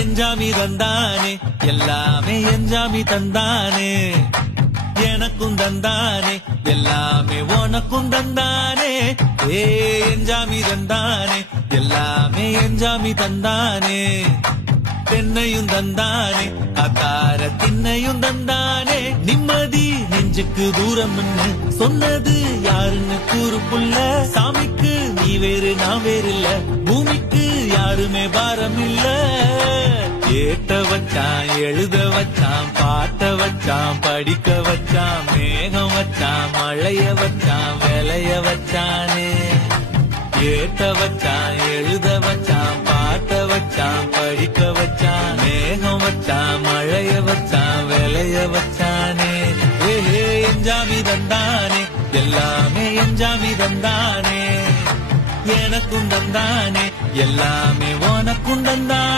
எஞ்சாமி தந்தானே எல்லாமே எஞ்சாமி தந்தானே எனக்கும் தந்தானே எல்லாமே உனக்கும் தந்தானே ஏ எஞ்சாமி தந்தானே எல்லாமே எஞ்சாமி தந்தானே தென்னையும் தந்தானே அக்கார திண்ணையும் தந்தானே நிம்மதி நெஞ்சுக்கு தூரம் சொன்னது யாருன்னு கூறுக்குள்ள சாமிக்கு நீ வேறு நான் வேறு இல்ல பூமிக்கு யாருமே பாரம் இல்ல ஏத்த வச்சான் எழுத வச்சான் பாட்ட வச்சான் படிக்க வச்சான் மேகம் வச்சான் மழைய வச்சான் விளைய வச்சானே ஏத்த வச்சான் எழுத வச்சான் பாட்ட வச்சான் படிக்க வச்சான் மேகம் வச்சான் மழைய வச்சான் விளைய வச்சானே ஏ எஞ்சாமி தந்தானே எல்லாமே எஞ்சாமி தந்தானே எனக்கும் தந்தானே எல்லாமே உனக்கும் தந்தானே